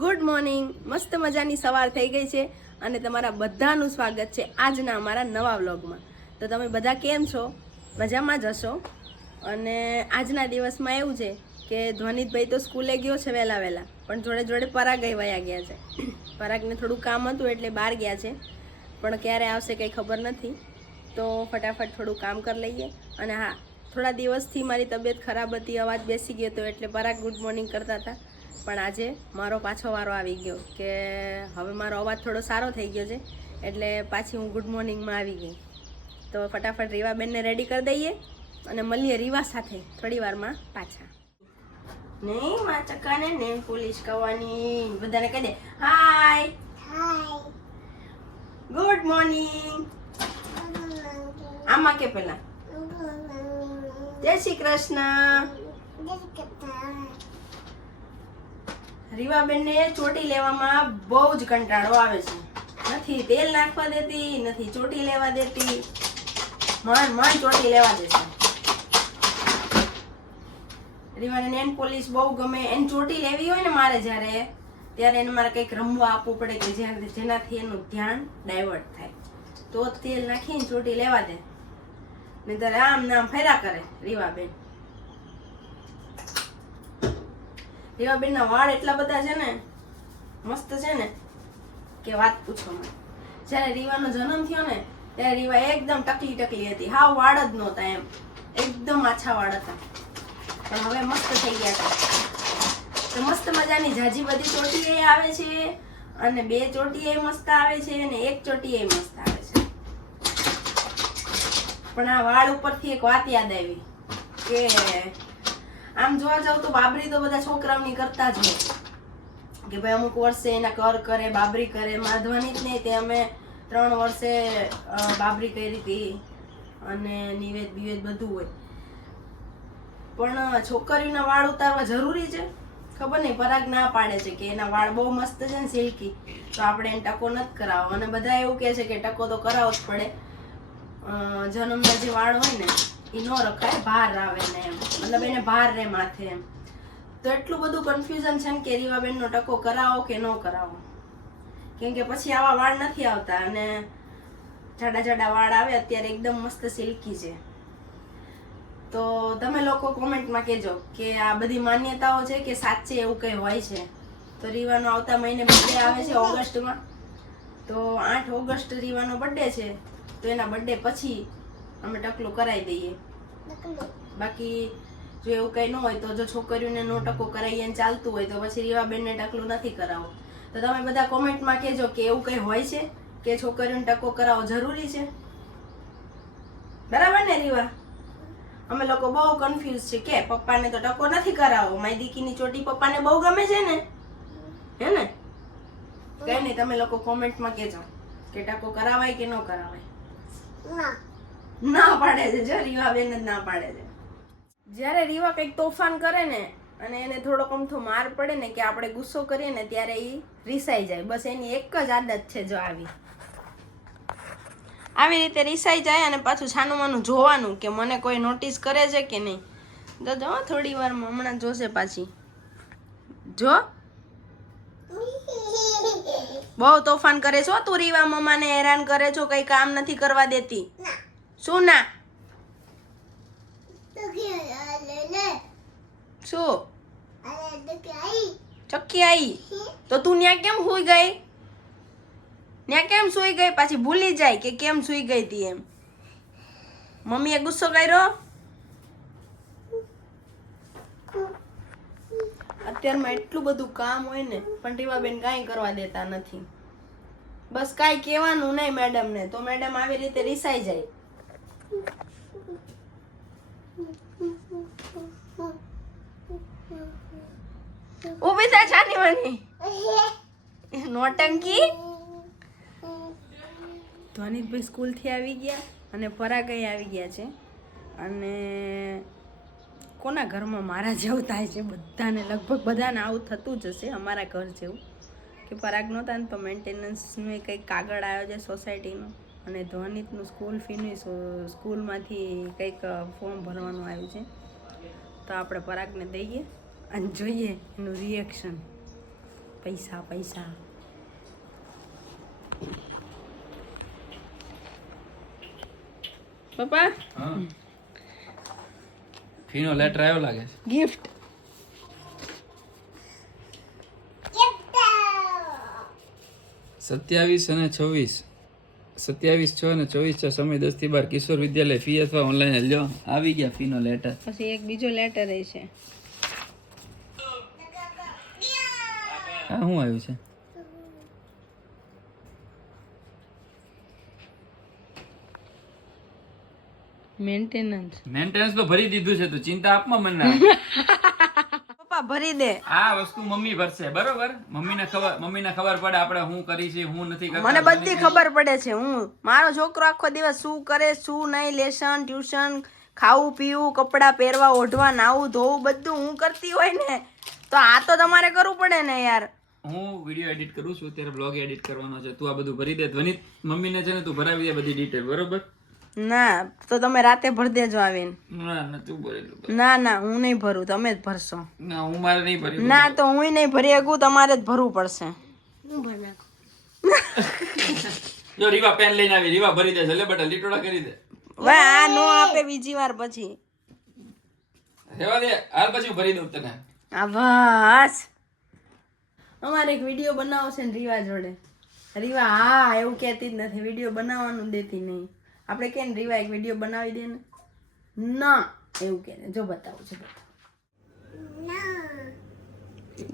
Good morning. મસ્ત મજાની સવાર થઈ ગઈ છે અને તમારા બધાનું સ્વાગત છે આજના અમારા નવા વ્લોગમાં. તો તમે બધા કેમ છો? મજામાં જ હશો. અને આજના દિવસમાં એવું છે કે ધ્વનિતભાઈ તો સ્કૂલે ગયો છે વહેલા પણ જોડે જોડે પરાગય વયા ગયા છે. પરાગને થોડું કામ હતું એટલે બહાર ગયા છે, પણ ક્યારે આવશે કંઈ ખબર નથી. તો ફટાફટ થોડું કામ કરી લઈએ. અને હા, થોડા દિવસથી મારી તબિયત ખરાબ હતી, અવાજ બેસી ગયો હતો એટલે પરાગ ગુડ મોર્નિંગ કરતા હતા. પણ આજે મારો પાછો વારો આવી ગયો કે હવે મારો અવાજ થોડો સારો થઈ ગયો છે એટલે પાછી હું ગુડ મોર્નિંગમાં આવી ગઈ. તો ફટાફટ રીવાબેનને રેડી કરી દઈએ અને મળીએ રીવા સાથે થોડી વારમાં પાછા. નહીં, મા ચક્કાને નેલ પોલિશ કરવાની. બધાને કહી દે હાય. હાય, ગુડ મોર્નિંગ. આમાં કે પેલા જય શ્રી કૃષ્ણ. રીવાબેનને ચોટી લેવામાં બહુ જ કંટાળો આવે છે. નથી તેલ નાખવા દેતી, નથી ચોટી લેવા દેતી. મન ચોટી લેવા દેશે. રીવાને નેલ પોલિશ બહુ ગમે. એને ચોટી લેવી હોય ને મારે ત્યારે એને મારે કંઈક રમવા આપવું પડે કે જેનાથી એનું ધ્યાન ડાયવર્ટ થાય. તો તેલ નાખીને ચોટી લેવા દે, નહીંતર આમ નામ ફર્યા કરે રીવાબેન. રીવાબેનના વાળ એટલા બધા છે ને, મસ્ત છે ને કે વાત પૂછો માં. જ્યારે રીવાનો જન્મ થયો ને ત્યારે રીવા એકદમ ટકલી હતી. હાવ વાળ જ નહોતા, એમ એકદમ આછા વાળ હતા. પણ હવે મસ્ત થઈ ગયા છે. તો મસ્ત મજાની જાજી બધી ચોટી એ આવે છે, અને 2 ચોટી એ મસ્ત આવે છે, અને 1 ચોટી એ મસ્ત આવે છે. પણ આ વાળ ઉપરથી એક વાત યાદ આવી કે આમ જોવા જાવ તો બાબરી તો બધા છોકરાઓની કરતા જ હોય કે ભાઈ અમુક વર્ષે એના કર કરે, બાબરી કરે. માધવાની જ નહીં, તે અમે 3 વર્ષે બાબરી કરી હતી અને નિવેદ બિવેદ બધું હોય. પણ છોકરીઓના વાળ ઉતારવા જરૂરી છે? ખબર નહીં. પરાગ ના પાડે છે કે એના વાળ બહુ મસ્ત છે ને સિલ્કી, તો આપણે એને ટકો નથી કરાવવો. અને બધા એવું કહે છે કે ટકો તો કરાવવો જ પડે. જન્મના જે વાળ હોય ને એ ન રખાય, ભાર આવે ને એમ, મતલબ એને ભાર રહે માથે એમ. તો એટલું બધું કન્ફ્યુઝન છે ને કે રીવાબેનનો ટકો કરાવો કે ન કરાવો, કેમ કે પછી આવા વાળ નથી આવતા અને જાડા વાળ આવે. અત્યારે એકદમ મસ્ત સિલ્કી છે. તો તમે લોકો કોમેન્ટમાં કહેજો કે આ બધી માન્યતાઓ છે કે સાચે એવું કંઈ હોય છે. તો રીવાનો આવતા મહિને બર્થડે આવે છે ઓગસ્ટમાં. તો 8 ઓગસ્ટ રીવાનો બર્થડે છે. તો એના બર્થડે પછી અમે ટકલું કરાવી દઈએ. બાકી જો એવું કંઈ ન હોય તો જો છોકરીઓને નો ટકો કરાવીએ ને ચાલતું હોય તો પછી રીવાબેનને ટકલું નથી કરાવવું. તો તમે બધા કોમેન્ટમાં કહેજો કે એવું કંઈ હોય છે કે છોકરીઓને ટકો કરાવવો જરૂરી છે. બરાબર ને રીવા? અમે લોકો બહુ કન્ફ્યુઝ છે કે પપ્પાને તો ટકો નથી કરાવવો. મારી દીકરીની ચોટી પપ્પાને બહુ ગમે છે ને, હે ને? કઈ નહીં, તમે લોકો કોમેન્ટમાં કહેજો કે ટકો કરાવાય કે ન કરાવાય. ના પાડે છે જો, રીવાબેન જ ના પાડે છે. જ્યારે રીવા કંઈક તોફાન કરે ને અને એને થોડોક અમથો માર પડે ને કે આપણે ગુસ્સો કરીએ ને ત્યારે એ રીસાઈ જાય. બસ એની એક જ આદત છે જો આવી રીતે રીસાઈ જાય અને પાછું છાનું માનું જોવાનું કે મને કોઈ નોટિસ કરે છે કે નહીં. તો જો થોડી વારમાં હમણાં જોશે પાછી. જો બહુ તોફાન કરે છો તું. રીવા મમ્માને હેરાન કરે છો, કઈ કામ નથી કરવા દેતી. શું ના? શું ચક્કી આવી? તો તું ન્યા કેમ સુઈ ગઈ? ન્યા કેમ સુઈ ગઈ? પાછી ભૂલી જાય કે કેમ સુઈ ગઈ હતી એમ. મમ્મીએ ગુસ્સો કર્યો? અત્યારમાં એટલું બધું કામ હોય ને પણ રીવાબેન કાંઈ કરવા દેતા નથી. બસ કાંઈ કહેવાનું નહીં મેડમને, તો મેડમ આવી રીતે રીસાઈ જાય. ઊભી થા છાની માની નોટંકી. ધ્વનિતભાઈ સ્કૂલથી આવી ગયા અને પરાગય આવી ગયા છે. અને કોના ઘરમાં મારા જેવું થાય છે બધાને, લગભગ બધાને આવું થતું જ હશે અમારા ઘર જેવું કે પરાગ નહોતા ને તો મેન્ટેનન્સનું કંઈક કાગળ આવ્યો છે સોસાયટીનું, અને ધ્વનિતનું સ્કૂલ ફીનું સ્કૂલમાંથી કંઈક ફોર્મ ભરવાનું આવ્યું છે. તો આપણે પરાગને દઈએ અને જોઈએ એનું રિએક્શન. પૈસા પૈસા. પપ્પા હા ફીનો લેટર આવ્યો લાગે છે. ગિફ્ટ. 27 અને 26 27, 6 અને 24 સમય 10 થી 12 કિશોર વિદ્યાલય ફી અથવા ઓનલાઈન લ્યો આવી ગયા ફીનો લેટર. પછી એક બીજો લેટર એ છે. આ શું આવ્યું છે? મેન્ટેનન્સ તો ભરી દીધું છે, તો ચિંતા આપમાં મને ના. પપ્પા ભરી દે. આ વસ્તુ મમ્મી ભરશે, બરોબર? મમ્મીને ખબર પડે આપણે શું કરી છે શું નથી કરતા. મને બધી ખબર પડે છે. મારો છોકરો આખો દિવસ શું કરે શું નહીં, લેસન ટ્યુશન, ખાવું પીવું, કપડાં પહેરવા, ઓઢવા, નાવું ધોવું બધું હું કરતી હોય ને, તો આ તો તમારે કરવું પડે ને યાર. હું વિડીયો એડિટ કરું છું, અત્યારે બ્લોગ એડિટ કરવાનો છે. તું આ બધું ભરી દે. ધ્વનિત મમ્મીને છે ને તું ભરાવી દે બધી ડિટેલ, બરોબર? ના તો તમે રાતે ભરી દેજો આવીને. ના તું ભરેલું. ના હું નહીં ભરું, તમે જ ભરશો. ના હું મારે નહીં ભરી. ના તો હું નહીં ભરી શકું, તમારે જ ભરવું પડશે. હું ભરી નાખું. જો રીવા પેન લઈને આવી, રીવા ભરી દે. જલે બટા લીટોડા કરી દે. વા આ નો આપે બીજી વાર પછી. રેવા દે, હાલ પછી હું ભરી દઉં તને. આ બસ. અમારે એક વિડીયો બનાવવો છે ને રીવા જોડે. રીવા હા એવું કહેતી જ નથી, વિડીયો બનાવવાનું દેતી નહીં. આપણે કે ને રીવા એક વિડીયો બનાવી દે ને, ના એવું કે ને. જો બતાવું છું,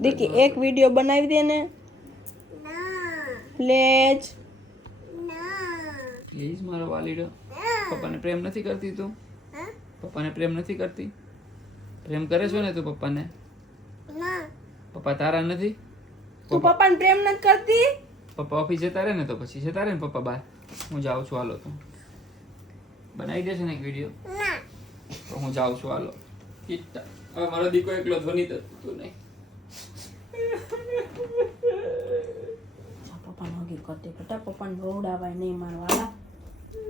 દેખી એક વિડીયો બનાવી દે ને પ્લીઝ. પ્લીઝ મારો વાલીડો. પપ્પાને પ્રેમ નથી કરતી તું? પપ્પાને પ્રેમ નથી કરતી? પ્રેમ કરે છો ને તું પપ્પાને? પપ્પા તારા નથી? તું પપ્પાને પ્રેમ નથી કરતી? પપ્પા ઓફિસ જતા રહે ને તો પછી જતા રહે ને પપ્પા બહાર. હું જાઉં છું, હાલો. તું બનાવી દેશે ને એક વિડીયો? તો હું જાઉં છું, હાલો. કિટ્ટા હવે મારો દીકો એકલો ધ્વનિ તું નહીં. પપ્પાને હગી કરતી બેટા, પપ્પાને રોવડાવાય નહીં મારવાલા.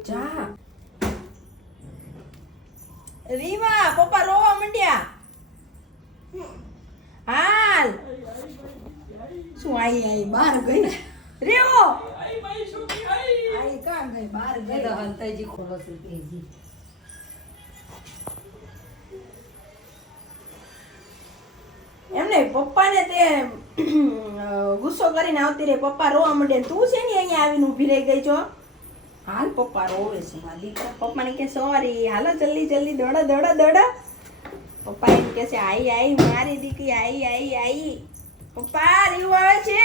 જા રીવા, પપ્પા રોવા માંડ્યા. હાલ શું આઈ બહાર ગઈ રેવો. આઈ કાં ગઈ બહાર ગઈ? હલતાજી ખોરસ તેજી. એમને પપ્પાને તે ગુસ્સો કરીને આવતી રહી, પપ્પા રોવા માંડે. તું છે ને અહીંયા આવીને ઊભી રહી ગઈ છો. હાલ પપ્પા રોવે છે. દીકરા પપ્પાને કે સોરી, હાલો જલ્દી જલ્દી દોડો દોડો દોડો. પપ્પા એમ કે છે આઈ મારી દીકરી આઈ. પપ્પા રીવો આવે છે.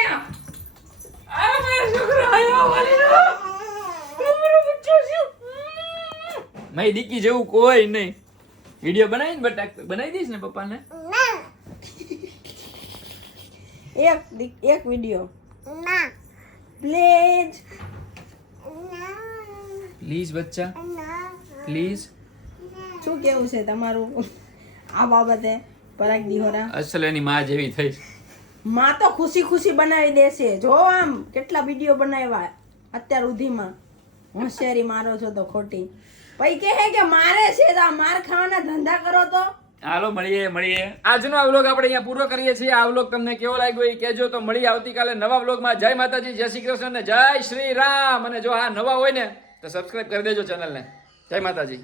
મારી દીકી જેવું કોઈ નહીં. વિડીયો બનાવીને બનાવી દઈશ ને પપ્પાને. એક વિડીયો પ્લીઝ બચ્ચા, પ્લીઝ. શું કેવું છે તમારું આ બાબતે પરાગ દિહોરા? અસલ એની માં જેવી થઈ. માં તો ખુશી ખુશી બનાવી દેશે. જો આમ કેટલા વિડીયો બનાવ્યા અત્યાર સુધીમાં. હોશિયારી મારો છો તો ખોટી. પછી કહે કે મારે છે તો માર ખાવાના ધંધા કરો તો. હાલો મળીએ. આજનો આ વ્લોગ આપણે અહીંયા પૂરો કરીએ છીએ. આ વ્લોગ તમને કેવો લાગ્યો એ કહેજો. તો મળીએ આવતીકાલે નવા વ્લોગમાં. જય માતાજી, જય શ્રી કૃષ્ણ ને જય શ્રી રામ. અને જો આ નવા હોય ને તો સબસ્ક્રાઇબ કરી દેજો ચેનલને. જય માતાજી.